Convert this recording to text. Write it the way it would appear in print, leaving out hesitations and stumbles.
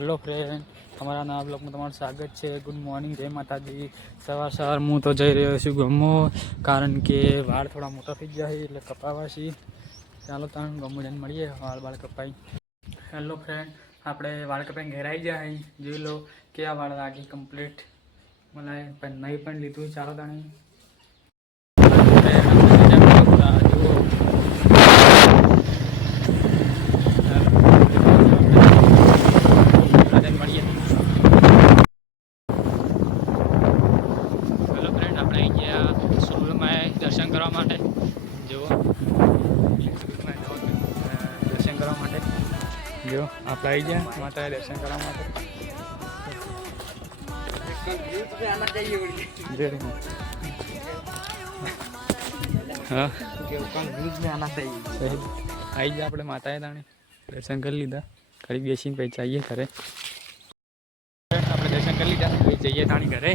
Hello friend, અમારા નવા બ્લોગમાં તમારું સ્વાગત છે. ગુડ મોર્નિંગ, જય માતાજી. સવાર હું તો જઈ રહ્યો છું ગમો, કારણ કે વાળ થોડા મોટા થઈ ગયા છે એટલે કપાવા છે. ચાલો તમે ગમો જઈને મળીએ. વાળ કપાઈ. હેલો ફ્રેન્ડ, આપણે વાળ કપાઈને ઘેર આવી જાય. જોઈ લો કેવા વાળ લાગી કમ્પ્લીટ. મને નહીં પણ લીધું. ચાલો તાણી દર્શન કરવા માટે. જુઓ દર્શન કરવા માટે. જો આપણે આવી ગયા માતા દર્શન કરવા માટે. હા આવી ગયા આપણે માતાએ તાણે દર્શન કરી લીધા. ઘરે બેસીને પછી જઈએ ઘરે. આપણે દર્શન કરી લીધા, પછી જઈએ તાણી ઘરે.